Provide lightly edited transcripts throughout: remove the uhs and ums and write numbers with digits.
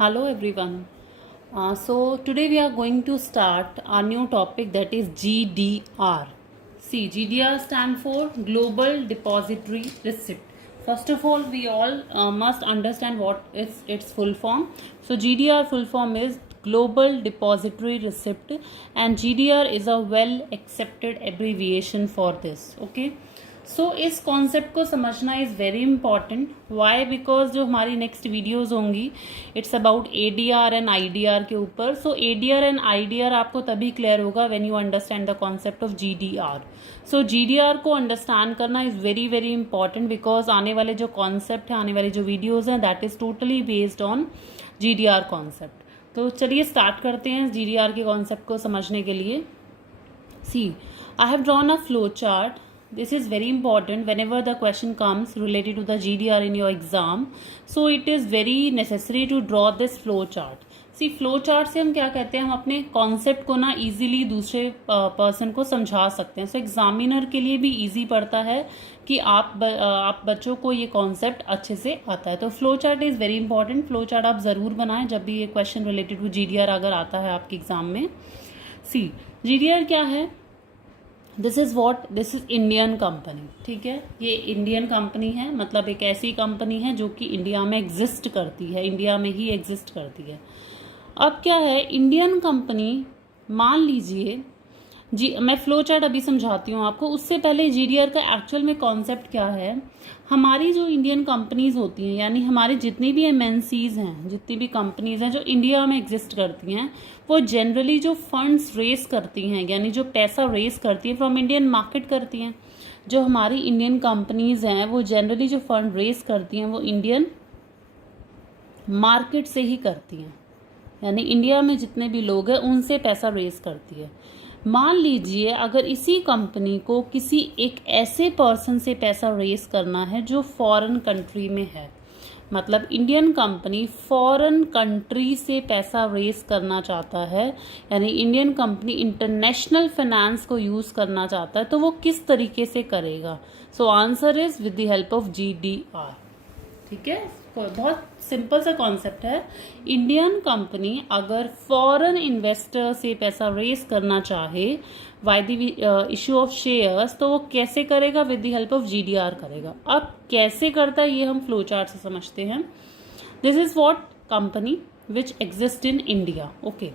Hello everyone. So today we are going to start a new topic, that is GDR. See, GDR stand for Global Depository Receipt. First of all, we all must understand what is its full form. So GDR full form is Global Depository Receipt, and GDR is a well accepted abbreviation for this. Okay. सो इस concept को समझना is very important. Why? Because जो हमारी next videos होंगी it's about ADR and IDR के ऊपर. सो ADR and IDR आपको तभी क्लियर होगा when you understand the concept of GDR. So GDR को अंडरस्टैंड करना is very very important, because आने वाले जो कॉन्सेप्ट हैं, आने वाली जो वीडियोज़ हैं, that is totally based on GDR concept. तो चलिए स्टार्ट करते हैं GDR के कॉन्सेप्ट को समझने के लिए. See, I have drawn a flow chart. This is very important whenever the question comes related to the GDR in your exam. So it is very necessary to draw this flow chart. See, flow chart से हम क्या कहते हैं, हम अपने concept को ना easily दूसरे पर्सन को समझा सकते हैं. सो एग्जामिनर के लिए भी इजी पड़ता है कि आप बच्चों को ये कॉन्सेप्ट अच्छे से आता है. तो flow chart is very important. Flow chart आप ज़रूर बनाएं जब भी ये क्वेश्चन रिलेटेड टू GDR अगर आता है आपके एग्जाम में. सी, GDR क्या है? This is Indian company. ठीक है, ये इंडियन कंपनी है, मतलब एक ऐसी कंपनी है जो कि इंडिया में एग्जिस्ट करती है, इंडिया में ही एग्जिस्ट करती है. अब क्या है, इंडियन कंपनी, मान लीजिए मैं फ्लो चार्ट अभी समझाती हूँ आपको. उससे पहले GDR का एक्चुअल में कॉन्सेप्ट क्या है. हमारी जो इंडियन कंपनीज होती हैं, यानी हमारी जितनी भी MNCs हैं, जितनी भी कंपनीज हैं जो इंडिया में एग्जिस्ट करती हैं, वो जनरली जो फंड्स रेस करती हैं, यानी जो पैसा रेस करती हैं फ्रॉम इंडियन मार्केट करती हैं. जो हमारी इंडियन कंपनीज हैं वो जनरली जो फंड रेस करती हैं वो इंडियन मार्केट से ही करती हैं, यानी इंडिया में जितने भी लोग हैं उनसे पैसा रेस करती है. मान लीजिए अगर इसी कंपनी को किसी एक ऐसे पर्सन से पैसा रेस करना है जो फॉरेन कंट्री में है, मतलब इंडियन कंपनी फॉरेन कंट्री से पैसा रेस करना चाहता है, यानी इंडियन कंपनी इंटरनेशनल फाइनेंस को यूज़ करना चाहता है, तो वो किस तरीके से करेगा. So answer is with the help of GDR. ठीक है, बहुत सिंपल सा कॉन्सेप्ट है. इंडियन कंपनी अगर फॉरेन इन्वेस्टर से पैसा रेस करना चाहे by the issue of shares, तो वो कैसे करेगा? With the help of GDR करेगा. अब कैसे करता है ये हम फ्लो चार्ट से समझते हैं. This is what company which exist in India. Okay,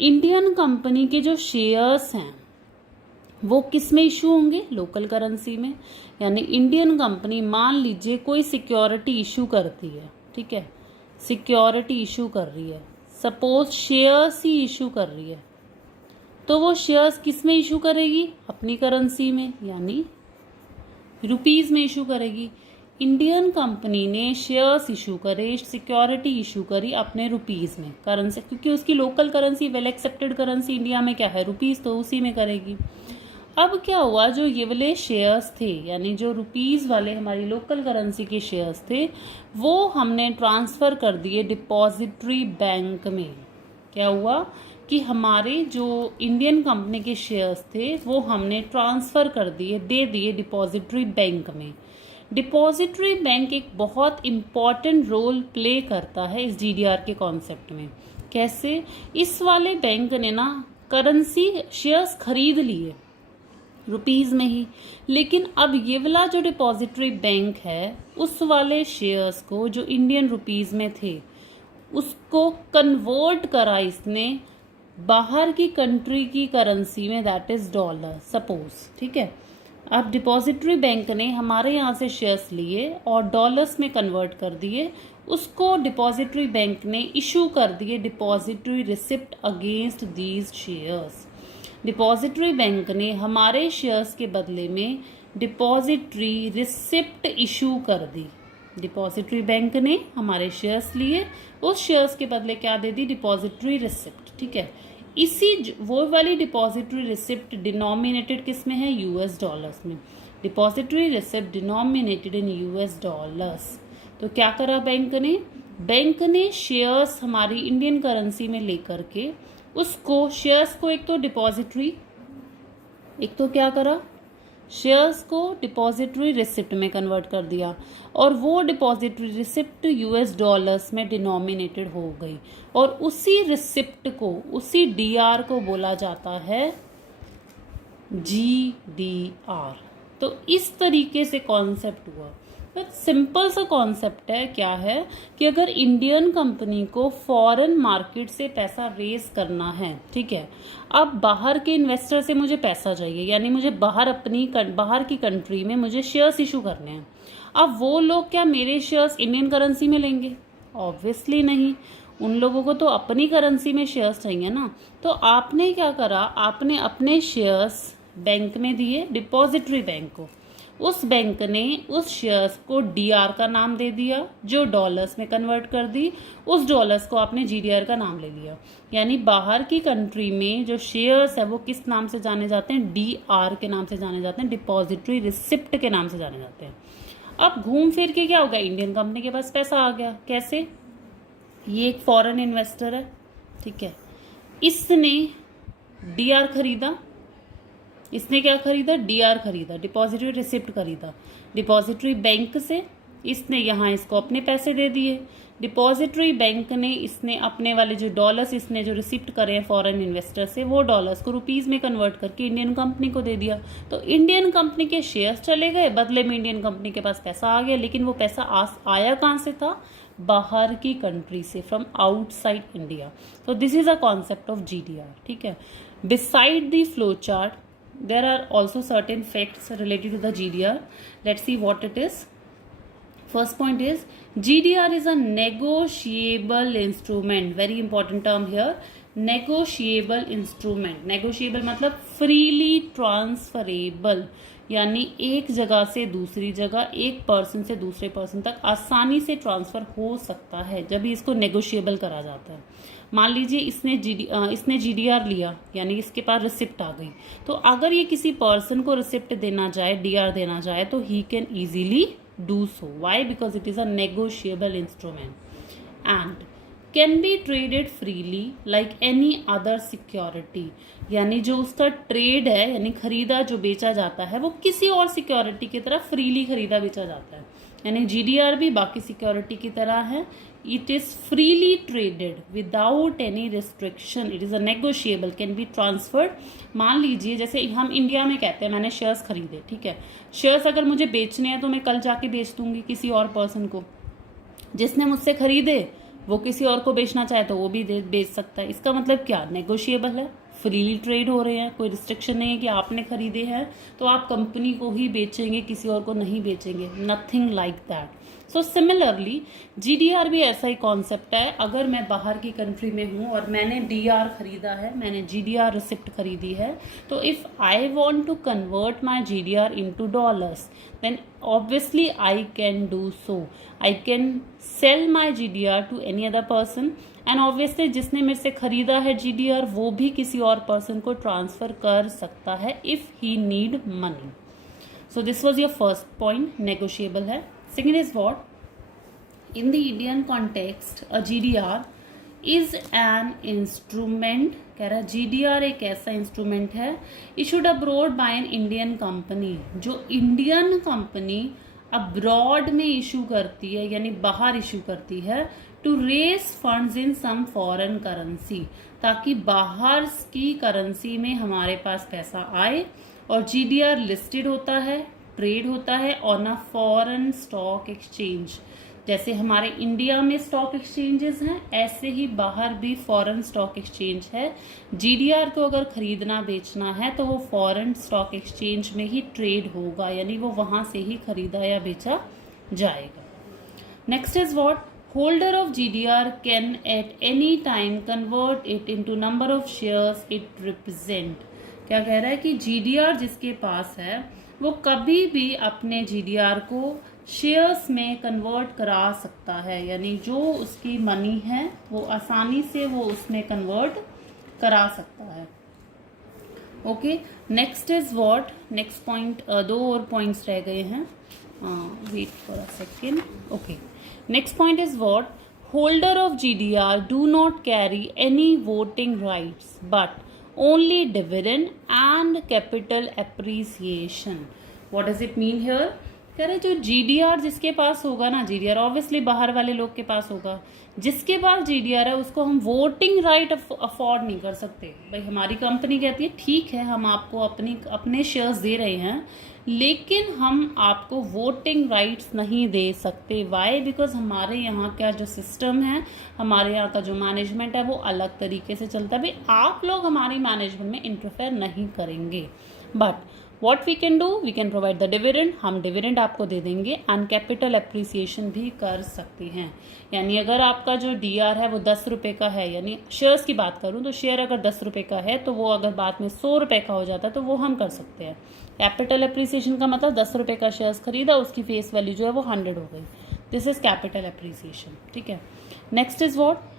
Indian company के जो शेयर्स हैं वो किस में इशू होंगे? लोकल करेंसी में. यानी इंडियन कंपनी मान लीजिए कोई सिक्योरिटी इशू करती है, ठीक है, सिक्योरिटी इशू कर रही है, सपोज शेयर्स ही इशू कर रही है, तो वो शेयर्स किस में इशू करेगी? अपनी करेंसी में, यानी रुपीस में इशू करेगी. इंडियन कंपनी ने शेयर्स इशू करे, सिक्योरिटी इशू करी अपने रुपीस में, करेंसी, क्योंकि उसकी local currency, well accepted currency India में क्या है? रुपीस, तो उसी में करेगी. अब क्या हुआ, जो ये वाले शेयर्स थे, यानी जो रुपीस वाले हमारी लोकल करेंसी के शेयर्स थे, वो हमने ट्रांसफ़र कर दिए डिपॉजिटरी बैंक में. क्या हुआ कि हमारे जो इंडियन कंपनी के शेयर्स थे वो हमने ट्रांसफ़र कर दिए, दे दिए डिपॉजिटरी बैंक में. डिपॉजिटरी बैंक एक बहुत इम्पॉर्टेंट रोल प्ले करता है इस GDR के कॉन्सेप्ट में. कैसे? इस वाले बैंक ने ना करेंसी शेयर्स खरीद लिए रुपीस में ही, लेकिन अब ये वाला जो डिपॉजिटरी बैंक है उस वाले शेयर्स को जो इंडियन रुपीस में थे उसको कन्वर्ट करा इसने बाहर की कंट्री की करेंसी में, दैट इज डॉलर, सपोज. ठीक है, अब डिपॉजिटरी बैंक ने हमारे यहाँ से शेयर्स लिए और डॉलर्स में कन्वर्ट कर दिए. उसको डिपॉजिटरी बैंक ने इशू कर दिए depository receipt against these shares. Depository bank ने हमारे शेयर्स के बदले में डिपॉजिटरी रिसिप्ट इशू कर दी. डिपॉजिटरी बैंक ने हमारे शेयर्स लिए, उस शेयर्स के बदले क्या दे दी? Depository receipt. ठीक है, इसी वो वाली डिपॉजिटरी रिसिप्ट डिनोमिनेटेड किस में है? US डॉलर्स में. Depository receipt denominated in US dollars. तो क्या करा बैंक ने शेयर्स हमारी इंडियन करेंसी में लेकर के उसको शेयर्स को एक तो डिपॉजिटरी, एक तो क्या करा, शेयर्स को डिपॉजिटरी रिसिप्ट में कन्वर्ट कर दिया और वो डिपॉजिटरी रिसिप्ट यूएस डॉलर्स में डिनोमिनेटेड हो गई और उसी रिसिप्ट को, उसी डीआर को बोला जाता है जीडीआर। तो इस तरीके से कॉन्सेप्ट हुआ। तो सिंपल सा कॉन्सेप्ट है, क्या है कि अगर इंडियन कंपनी को फॉरेन मार्केट से पैसा रेज करना है, ठीक है, अब बाहर के इन्वेस्टर से मुझे पैसा चाहिए, यानी मुझे बाहर की कंट्री में मुझे शेयर्स इशू करने हैं। अब वो लोग क्या मेरे शेयर्स इंडियन करेंसी में लेंगे? ऑब्वियसली नहीं, उन लोगों को तो अपनी करेंसी में शेयर्स चाहिए ना। तो आपने क्या करा, आपने अपने शेयर्स बैंक में दिए, डिपॉजिटरी बैंक को। उस बैंक ने उस शेयर्स को डीआर का नाम दे दिया, जो डॉलर्स में कन्वर्ट कर दी। उस डॉलर्स को आपने जीडीआर का नाम ले लिया। यानी बाहर की कंट्री में जो शेयर्स है वो किस नाम से जाने जाते हैं? डीआर के नाम से जाने जाते हैं, डिपॉजिटरी रिसिप्ट के नाम से जाने जाते हैं। अब घूम फिर के क्या होगा, इंडियन कंपनी के पास पैसा आ गया। कैसे? ये एक फॉरेन इन्वेस्टर है, ठीक है, इसने डीआर खरीदा। इसने क्या खरीदा? डीआर खरीदा, डिपॉजिटरी रिसिप्ट खरीदा डिपॉजिटरी बैंक से। इसने यहाँ इसको अपने पैसे दे दिए। डिपॉजिटरी बैंक ने इसने अपने वाले जो डॉलर्स इसने जो रिसिप्ट करे हैं फॉरेन इन्वेस्टर से, वो डॉलर्स को रुपीस में कन्वर्ट करके इंडियन कंपनी को दे दिया। तो इंडियन कंपनी के शेयर्स चले गए, बदले में इंडियन कंपनी के पास पैसा आ गया। लेकिन वो पैसा आया कहाँ से था? बाहर की कंट्री से, फ्रॉम आउटसाइड इंडिया। तो this is a concept of GDR, ठीक है। Beside the flow chart there are also certain facts related to the GDR. Let's see what it is. First point is GDR is a negotiable instrument. Very important term here. Negotiable instrument. Negotiable मतलब freely transferable, यानी एक जगह से दूसरी जगह, एक person से दूसरे पर्सन तक आसानी से ट्रांसफर हो सकता है जब इसको नेगोशिएबल करा जाता है। मान लीजिए इसने जीडीआर लिया, यानी इसके पास रिसिप्ट आ गई। तो अगर ये किसी पर्सन को रिसिप्ट देना चाहे, डीआर देना चाहे, तो he can easily do so. Why? Because it is a negotiable instrument and can be traded freely like any other security. यानी जो उसका ट्रेड है, यानी खरीदा जो बेचा जाता है, वो किसी और सिक्योरिटी की तरह फ्रीली खरीदा बेचा जाता है। यानी जीडीआर भी बाकी सिक्योरिटी की तरह है। It is freely traded without any restriction. It is a negotiable, can be transferred. मान लीजिए जैसे हम इंडिया में कहते हैं मैंने शेयर्स खरीदे, ठीक है, शेयर्स अगर मुझे बेचने हैं तो मैं कल जाके बेच दूंगी किसी और पर्सन को। जिसने मुझसे खरीदे वो किसी और को बेचना चाहे तो वो भी बेच सकता है। इसका मतलब क्या? नेगोशिएबल है, फ्रीली ट्रेड हो रहे हैं, कोई रिस्ट्रिक्शन नहीं है कि आपने खरीदे हैं तो आप कंपनी को ही बेचेंगे, किसी और को नहीं बेचेंगे। Nothing like that. So similarly GDR भी ऐसा ही कॉन्सेप्ट है। अगर मैं बाहर की कंट्री में हूँ और मैंने डीआर खरीदा है, मैंने जीडीआर रिसिप्ट खरीदी है, तो if I want to convert my GDR into dollars, then obviously I can do so. I can sell my GDR to any other person and obviously जिसने मेरे से खरीदा है GDR वो भी किसी और पर्सन को ट्रांसफर कर सकता है if he need money. So this was your first point, negotiable है. Second is what? In the Indian context, a GDR is an instrument, कह रहा है GDR एक ऐसा इंस्ट्रूमेंट है issued abroad by an Indian company, जो Indian company abroad में issue करती है, यानी बाहर इशू करती है, to raise funds in some foreign currency, ताकि बाहर की करेंसी में हमारे पास पैसा आए। और जीडीआर लिस्टेड होता है, ट्रेड होता है on a foreign stock exchange. जैसे हमारे इंडिया में स्टॉक एक्सचेंजेस हैं, ऐसे ही बाहर भी फॉरेन स्टॉक एक्सचेंज है। जीडीआर को अगर खरीदना बेचना है तो वो फॉरेन स्टॉक एक्सचेंज में ही ट्रेड होगा, यानी वो वहां से ही खरीदा या बेचा जाएगा। Next is what? Holder of GDR can at any time convert it into number of shares it represent. क्या कह रहा है कि जीडीआर जिसके पास है वो कभी भी अपने जीडीआर को शेयर्स में कन्वर्ट करा सकता है, यानी जो उसकी मनी है वो आसानी से वो उसमें कन्वर्ट करा सकता है। Okay, next is what? Next point, दो और पॉइंट्स रह गए हैं, wait for a second. Okay, next point is what? Holder of GDR do not carry any voting rights but only dividend and capital appreciation. What does it mean here? कह रहे जो GDR जिसके पास होगा ना, GDR obviously बाहर वाले लोग के पास होगा, जिसके पास GDR है उसको हम वोटिंग राइट अफोर्ड नहीं कर सकते। भाई हमारी कंपनी कहती है ठीक है हम आपको अपने शेयर्स दे रहे हैं, लेकिन हम आपको वोटिंग राइट्स नहीं दे सकते। वाई? बिकॉज हमारे यहाँ का जो सिस्टम है, हमारे यहाँ का जो मैनेजमेंट है वो अलग तरीके से चलता है। भाई आप लोग हमारी मैनेजमेंट में इंटरफेयर नहीं करेंगे। But what we can do, we can provide the dividend, हम डिविडेंड आपको दे देंगे, एंड कैपिटल एप्रिसिएशन भी कर सकते हैं। यानी अगर आपका जो DR है वो 10 रुपये का है, यानी शेयर्स की बात करूं तो शेयर अगर 10 रुपये का है तो वो अगर बाद में 100 रुपये का हो जाता है तो वो हम कर सकते हैं। कैपिटल एप्रिसिएशन का मतलब 10 रुपये का शेयर्स खरीदा, उसकी फेस वैल्यू जो है वो 100 हो गई। This is capital appreciation. ठीक है, next is what,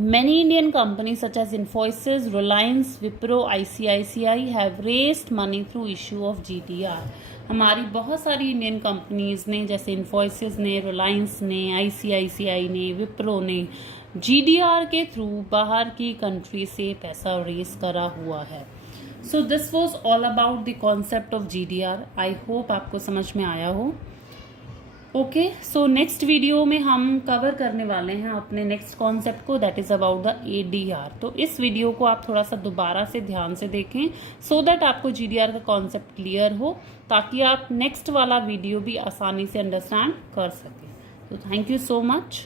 Many Indian companies such as Infosys, Reliance, Wipro, ICICI have raised money through issue of GDR. हमारी बहुत सारी इंडियन कंपनीज ने, जैसे इन्फोसिस ने, रिलायंस ने, ICICI ने, विप्रो ने GDR के थ्रू बाहर की कंट्री से पैसा रेज करा हुआ है। So this was all about the concept of GDR। I hope आपको समझ में आया हो। ओके, सो नेक्स्ट वीडियो में हम कवर करने वाले हैं अपने नेक्स्ट कॉन्सेप्ट को, that is about the ADR। तो इस वीडियो को आप थोड़ा सा दोबारा से ध्यान से देखें सो दैट आपको GDR का कॉन्सेप्ट क्लियर हो, ताकि आप नेक्स्ट वाला वीडियो भी आसानी से अंडरस्टैंड कर सकें। तो थैंक यू सो मच।